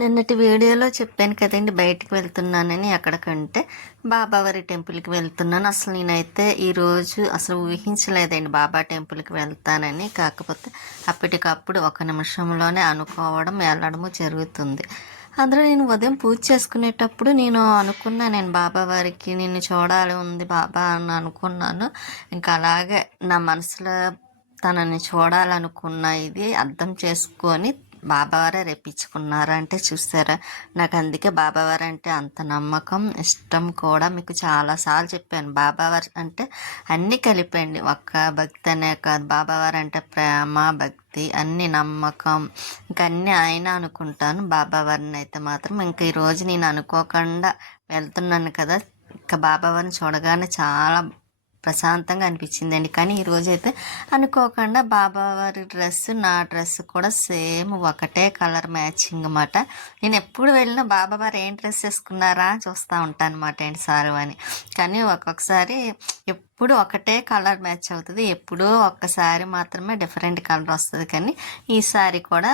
నిన్నటి వీడియోలో చెప్పాను కదండి బయటికి వెళ్తున్నానని ఎక్కడికంటే బాబావారి టెంపుల్కి వెళ్తున్నాను. అసలు నేనైతే ఈరోజు అసలు ఊహించలేదండి బాబా టెంపుల్కి వెళ్తానని. కాకపోతే అప్పటికప్పుడు ఒక నిమిషంలోనే అనుకోవడం వెళ్ళడము జరుగుతుంది. అందులో నేను ఉదయం పూజ చేసుకునేటప్పుడు నేను అనుకున్నాను, నేను బాబావారికి నిన్ను చూడాలి ఉంది బాబా అని అనుకున్నాను. ఇంకా అలాగే నా మనసులో తనని చూడాలనుకున్న ఇది అర్థం చేసుకొని బాబావారే రెప్పించుకున్నారు. అంటే చూసారా, నాకు అందుకే బాబావారు అంటే అంత నమ్మకం ఇష్టం కూడా. మీకు చాలాసార్లు చెప్పాను, బాబావారు అంటే అన్నీ కలిపండి, ఒక్క భక్తి అనే కాదు. బాబావారు అంటే ప్రేమ భక్తి అన్ని నమ్మకం ఇంకా అన్నీ ఆయన అనుకుంటాను. బాబావారిని అయితే మాత్రం ఇంకా ఈరోజు నేను అనుకోకుండా వెళ్తున్నాను కదా, ఇంకా బాబావారిని చూడగానే చాలా ప్రశాంతంగా అనిపించిందండి. కానీ ఈరోజు అయితే అనుకోకుండా బాబావారి డ్రెస్ నా డ్రెస్ కూడా సేమ్ ఒకటే కలర్ మ్యాచింగ్ అన్నమాట. నేను ఎప్పుడు వెళ్ళినా బాబావారు ఏం డ్రెస్ వేసుకున్నారా చూస్తూ ఉంటాను అనమాట ఏంటి సారు అని. కానీ ఒక్కొక్కసారి ఎప్పుడు ఒకటే కలర్ మ్యాచ్ అవుతుంది, ఎప్పుడూ ఒక్కసారి మాత్రమే డిఫరెంట్ కలర్ వస్తుంది. కానీ ఈసారి కూడా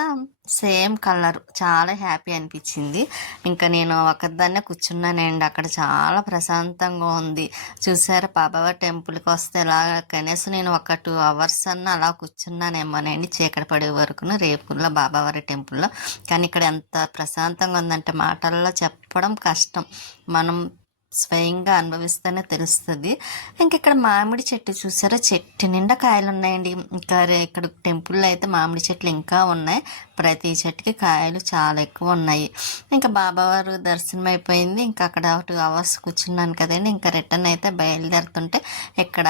సేమ్ కలర్, చాలా హ్యాపీ అనిపించింది. ఇంకా నేను ఒకదాన్నే కూర్చున్నానండి అక్కడ, చాలా ప్రశాంతంగా ఉంది. చూసారా, బాబావారి టెంపుల్కి వస్తే ఎలా కనీసం నేను ఒక 2 hours అన్న అలా కూర్చున్నానేమోనండి చీకటి పడే వరకును రేపుల్లో బాబావారి టెంపుల్లో. కానీ ఇక్కడ ఎంత ప్రశాంతంగా ఉందంటే మాటల్లో చెప్పడం కష్టం, మనం స్వయంగా అనుభవిస్తేనే తెలుస్తుంది. ఇంక ఇక్కడ మామిడి చెట్టు చూసారా, చెట్టు నిండా కాయలు ఉన్నాయండి. ఇంకా ఇక్కడ టెంపుల్లో అయితే మామిడి చెట్లు ఇంకా ఉన్నాయి, ప్రతి చెట్టుకి కాయలు చాలా ఎక్కువ ఉన్నాయి. ఇంకా బాబావారు దర్శనం అయిపోయింది. ఇంకా అక్కడ 2 hours కూర్చున్నాను కదండి. ఇంకా రిటర్న్ అయితే బయలుదేరుతుంటే ఇక్కడ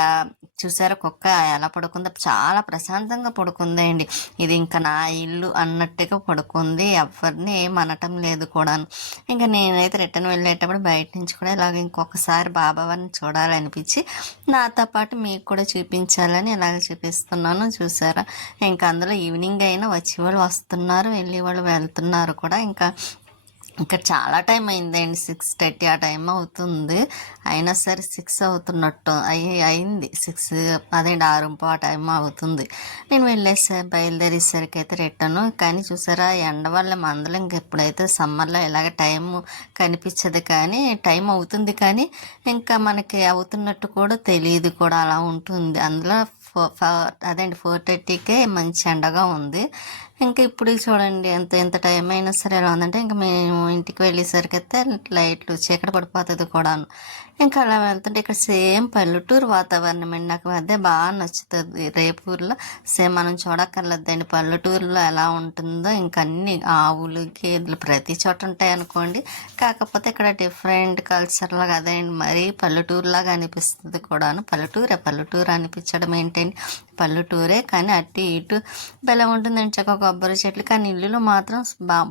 చూసారా కుక్క ఎలా పడుకుందో, చాలా ప్రశాంతంగా పడుకుందండి. ఇది ఇంకా నా ఇల్లు అన్నట్టుగా పడుకుంది, ఎవరిని ఏం అనటం లేదు కూడాను. ఇంకా నేనైతే రిటర్న్ వెళ్ళేటప్పుడు బయట నుంచి కూడా ఇలాగ ఇంకొకసారి బాబావారిని చూడాలనిపించి నాతో పాటు మీకు కూడా చూపించాలని ఇలాగ చూపిస్తున్నాను. చూసారా, ఇంకా అందులో ఈవినింగ్ అయినా వచ్చేవాళ్ళు వస్తున్నారు, వెళ్ళేవాళ్ళు వెళ్తున్నారు కూడా. ఇంకా చాలా టైం అయిందండి, 6:30 ఆ టైం అవుతుంది. అయినా సరే 6 అవుతున్నట్టు అయింది, 6 అదేంటి 6:30 ఆ టైం అవుతుంది. నేను బయలుదేరేసరికి అయితే రిటర్ను. కానీ చూసారా, ఎండ వల్ల మందలు ఇంకెప్పుడైతే సమ్మర్లో ఇలాగ టైం కనిపించదు, కానీ టైం అవుతుంది కానీ ఇంకా మనకి అవుతున్నట్టు కూడా తెలియదు కూడా, అలా ఉంటుంది. అందులో అదేంటి 4:30కే మంచి ఎండగా ఉంది. ఇంకా ఇప్పుడు చూడండి ఎంత టైం అయినా సరే ఎలా ఉందంటే, ఇంకా మేము ఇంటికి వెళ్ళేసరికి అయితే లైట్లు చీకటి పడిపోతుంది కూడాను. ఇంకా అలా వెళ్తుంటే ఇక్కడ సేమ్ పల్లెటూరు వాతావరణం అండి, నాకు అదే బాగా నచ్చుతుంది. రేపూర్లో సేమ్ మనం చూడక్కర్లేదండి, పల్లెటూరులో ఎలా ఉంటుందో ఇంకా అన్ని ఆవులు గేదెలు ప్రతి చోట ఉంటాయి అనుకోండి. కాకపోతే ఇక్కడ డిఫరెంట్ కల్చర్ లాగా అదేంటి మరీ పల్లెటూరులాగా అనిపిస్తుంది కూడాను. పల్లెటూరు అనిపించడం ఏంటండి, పల్లెటూరే కానీ అటు ఇటు భలే ఉంటుందండి. చక్కగా కొబ్బరి చెట్లు, కానీ ఇల్లులు మాత్రం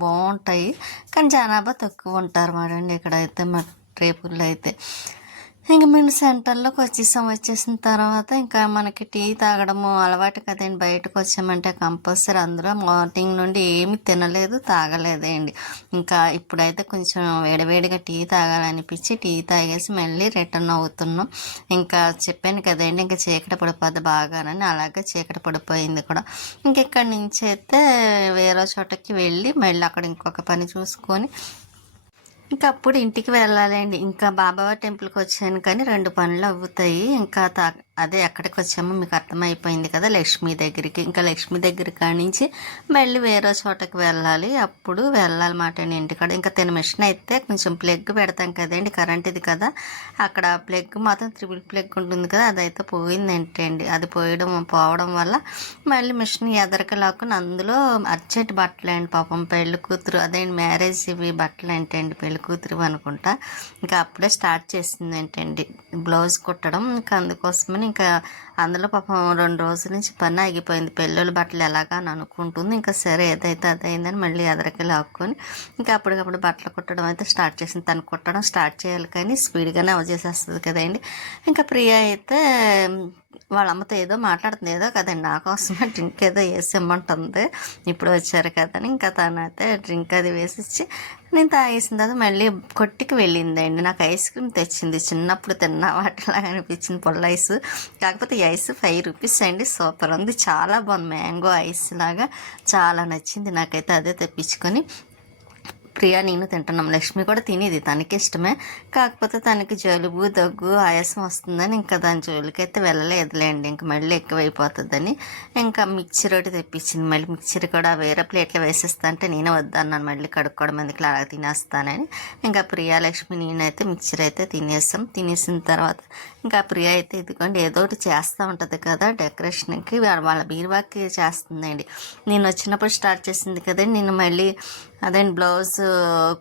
బాగుంటాయి, కానీ జనాభా తక్కువ ఉంటారు మరండి ఇక్కడైతే రేపుల్లో అయితే. ఇంకా మేము సెంటర్లోకి వచ్చేసిన తర్వాత ఇంకా మనకి టీ తాగడము అలవాటు కదండి. బయటకు వచ్చామంటే కంపల్సరీ, అందులో మార్నింగ్ నుండి ఏమి తినలేదు తాగలేదండి. ఇంకా ఇప్పుడైతే కొంచెం వేడివేడిగా టీ తాగాలనిపించి టీ తాగేసి మళ్ళీ రిటర్న్ అవుతున్నాం. ఇంకా చెప్పాను కదండి, ఇంకా చీకటి పడిపోద్ది బాగానని, అలాగే చీకటి పడిపోయింది కూడా. ఇంకెక్కడి నుంచి అయితే వేరే చోటకి వెళ్ళి మళ్ళీ అక్కడ ఇంకొక పని చూసుకొని ఇంకా అప్పుడు ఇంటికి వెళ్ళాలండి. ఇంకా బాబావారి టెంపుల్కి వచ్చాను కానీ 2 పనులు అవుతాయి. ఇంకా అదే ఎక్కడికి వచ్చామో మీకు అర్థమైపోయింది కదా, లక్ష్మీ దగ్గరికి. ఇంకా లక్ష్మీ దగ్గర కాడి నుంచి మళ్ళీ వేరే చోటకి వెళ్ళాలి, అప్పుడు వెళ్ళాలన్నమాట అండి ఇంటికాడ. ఇంకా తిన మిషన్ అయితే కొంచెం ప్లగ్ పెడతాం కదండి, కరెంట్ ఇది కదా, అక్కడ ప్లగ్ మాత్రం 3 ప్లగ్ ఉంటుంది కదా, అదైతే పోయిందంటండి. అది పోవడం వల్ల మళ్ళీ మిషన్ ఎదరికి లాక్కుని అందులో అర్జెంట్ బట్టలు అండి, పాపం పెళ్లి కూతురు అదేంటి మ్యారేజ్ ఇవి బట్టలు ఏంటండి, పెళ్లి కూతురు అనుకుంటా. ఇంకా అప్పుడే స్టార్ట్ చేసింది ఏంటండి బ్లౌజ్ కుట్టడం. ఇంకా అందుకోసమని ఇంకా అందులో పాపం 2 రోజుల నుంచి పని ఆగిపోయింది, పెళ్ళిళ్ళ బట్టలు ఎలాగా అని అనుకుంటుంది. ఇంకా సరే ఏదైతే అదైందని మళ్ళీ ఎదరికి లాక్కొని ఇంకా అప్పటికప్పుడు బట్టలు కుట్టడం అయితే స్టార్ట్ చేసింది. తను కుట్టడం స్టార్ట్ చేయాలి కానీ స్పీడ్గానే అవజేసేస్తుంది కదండి. ఇంకా ప్రియా అయితే వాళ్ళ అమ్మతో ఏదో మాట్లాడుతుంది, ఏదో కదండి నా కోసమే డ్రింక్ ఏదో వేసి ఇమ్మంటుంది, ఇప్పుడు వచ్చారు కదని. ఇంకా తనైతే డ్రింక్ అది వేసిచ్చి నేను తాగేసిన తర్వాత మళ్ళీ కొట్టికి వెళ్ళిందండి. నాకు ఐస్ క్రీమ్ తెచ్చింది, చిన్నప్పుడు తిన్న వాటిలాగా అనిపించింది, పొల్ల ఐస్. కాకపోతే ఈ ఐస్ 5 రూపీస్ అండి, సూపర్ ఉంది, చాలా బాగుంది, మ్యాంగో ఐస్ లాగా చాలా నచ్చింది నాకైతే. అదే తెప్పించుకొని ప్రియా నేను తింటున్నాం. లక్ష్మి కూడా తినేది, తనకి ఇష్టమే. కాకపోతే తనకి జలుబు దగ్గు ఆయాసం వస్తుందని ఇంకా దాని జోలికైతే వెళ్ళలేదులేండి, ఇంకా మళ్ళీ ఎక్కువైపోతుందని ఇంకా మిక్చర్ ఒకటి తెప్పించింది. మళ్ళీ మిక్చర్ కూడా వేరే ప్లేట్లో వేసేస్తా అంటే నేనే వద్దన్నాను, మళ్ళీ కడుక్కోవడం ఎందుకు అలా తినేస్తానని. ఇంకా ప్రియా లక్ష్మి నేనైతే మిక్చర్ అయితే తినేసాం. తినేసిన తర్వాత ఇంకా ప్రియా అయితే ఇదిగోండి ఏదో ఒకటి చేస్తూ ఉంటుంది కదా డెకరేషన్కి, వాళ్ళ బీరువాకి చేస్తుందండి. నేను వచ్చినప్పుడు స్టార్ట్ చేసింది కదండి. నేను మళ్ళీ అదేంటి బ్లౌజ్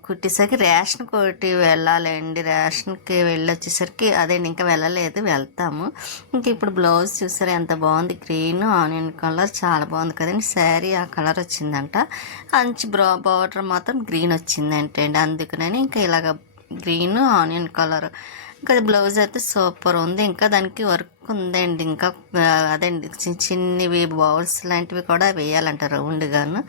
కుట్టేసరికి రేషన్ కోటి వెళ్ళాలండి. రేషన్కి వెళ్ళి వచ్చేసరికి అదేంటి ఇంకా వెళ్ళలేదు, వెళ్తాము. ఇంక ఇప్పుడు బ్లౌజ్ చూసారా ఎంత బాగుంది, గ్రీన్ ఆనియన్ కలర్ చాలా బాగుంది కదండి. శారీ ఆ కలర్ వచ్చిందంట, అంచు బార్డర్ మాత్రం గ్రీన్ వచ్చిందంటే అండి. అందుకని ఇంకా ఇలాగ గ్రీన్ ఆనియన్ కలర్ ఇంకా బ్లౌజ్ అయితే సూపర్ ఉంది. ఇంకా దానికి వర్క్ ఉందండి, ఇంకా అదండి చిన్నవి బౌల్స్ లాంటివి కూడా వేయాలంట రౌండ్గాను.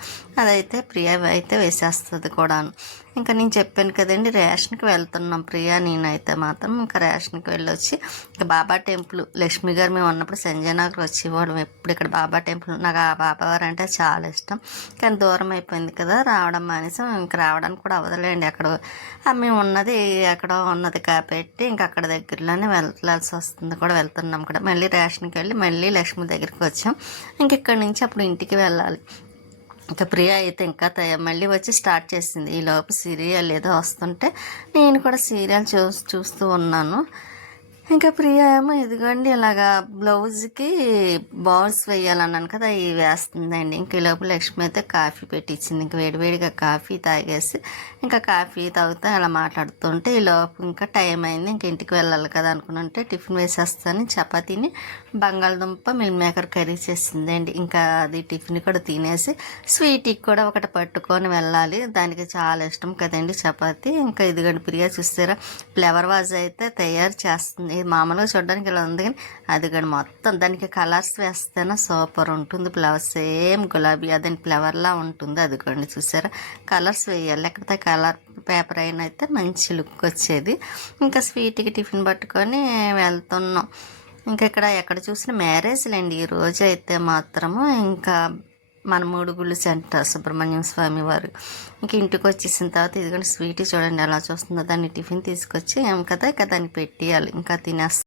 అదైతే ప్రియా అయితే వేసేస్తుంది కూడాను. ఇంకా నేను చెప్పాను కదండి రేషన్కి వెళ్తున్నాం ప్రియా నేనైతే మాత్రం. ఇంకా రేషన్కి వెళ్ళొచ్చి ఇంకా బాబా టెంపుల్, లక్ష్మి గారు మేము ఉన్నప్పుడు సంజయ్ నగర్ వచ్చేవాళ్ళం ఎప్పుడు. ఇక్కడ బాబా టెంపుల్, నాకు ఆ బాబావారు అంటే చాలా ఇష్టం, కానీ దూరం అయిపోయింది కదా రావడం మానేసాం. ఇంకా రావడానికి కూడా అవదలేండి, అక్కడ మేము ఉన్నది ఎక్కడో ఉన్నది కాబట్టి ఇంకా అక్కడ దగ్గరలోనే వెళ్ళాల్సి వస్తుంది, కూడా వెళ్తున్నాం కూడా. మళ్ళీ రేషన్కి వెళ్ళి మళ్ళీ లక్ష్మి దగ్గరికి వచ్చాం. ఇంక ఇక్కడి నుంచి అప్పుడు ఇంటికి వెళ్ళాలి. ఇంకా ప్రియా అయితే ఇంకా మళ్ళీ వచ్చి స్టార్ట్ చేసింది. ఈలోపు సీరియల్ ఏదో వస్తుంటే నేను కూడా సీరియల్ చూస్తూ ఉన్నాను. ఇంకా ప్రియా ఏమో ఇదిగోండి ఇలాగా బ్లౌజ్కి బాల్స్ వేయాలన్నాను కదా, ఇవి వేస్తుందండి. ఇంక ఈలోపు లక్ష్మి అయితే కాఫీ పెట్టించింది. ఇంక వేడివేడిగా కాఫీ తాగేసి ఇంకా కాఫీ తాగుతూ అలా మాట్లాడుతుంటే ఈలోపు ఇంకా టైం అయింది, ఇంక ఇంటికి వెళ్ళాలి కదా అనుకుంటే టిఫిన్ వేసేస్తాను. చపాతీని బంగాళదుంప మిల్ మేకర్ కర్రీ చేసిందండి. ఇంకా అది టిఫిన్ కూడా తినేసి స్వీట్కి కూడా ఒకటి పట్టుకొని వెళ్ళాలి, దానికి చాలా ఇష్టం కదండి చపాతీ. ఇంకా ఇదిగోండి ప్రియా చూస్తారా ఫ్లవర్ వాజ్ అయితే తయారు చేస్తుంది. ఇది మామూలుగా చూడడానికి ఇలా ఉంది, కానీ అది కూడా మొత్తం దానికి కలర్స్ వేస్తేనే సూపర్ ఉంటుంది. ఫ్లవర్ సేమ్ గులాబీ అదని ఫ్లవర్లా ఉంటుంది. అది కూడా చూసారా కలర్స్ వేయాలి, లేకపోతే కలర్ పేపర్ అయినా అయితే మంచి లుక్ వచ్చేది. ఇంకా స్వీట్కి టిఫిన్ పట్టుకొని వెళ్తున్నాం. ఇంకా ఇక్కడ ఎక్కడ చూసిన మ్యారేజ్లండి ఈ రోజు అయితే మాత్రము. ఇంకా మన మూడుగుళ్ళు సెంటర్ సుబ్రహ్మణ్యం స్వామి వారు. ఇంక ఇంటికి వచ్చేసిన తర్వాత ఇదిగోండి స్వీట్ చూడండి ఎలా చూస్తుందో, దాన్ని టిఫిన్ తీసుకొచ్చి ఏం కదా ఇక దాన్ని పెట్టేయాలి, ఇంకా తినేస్తాం.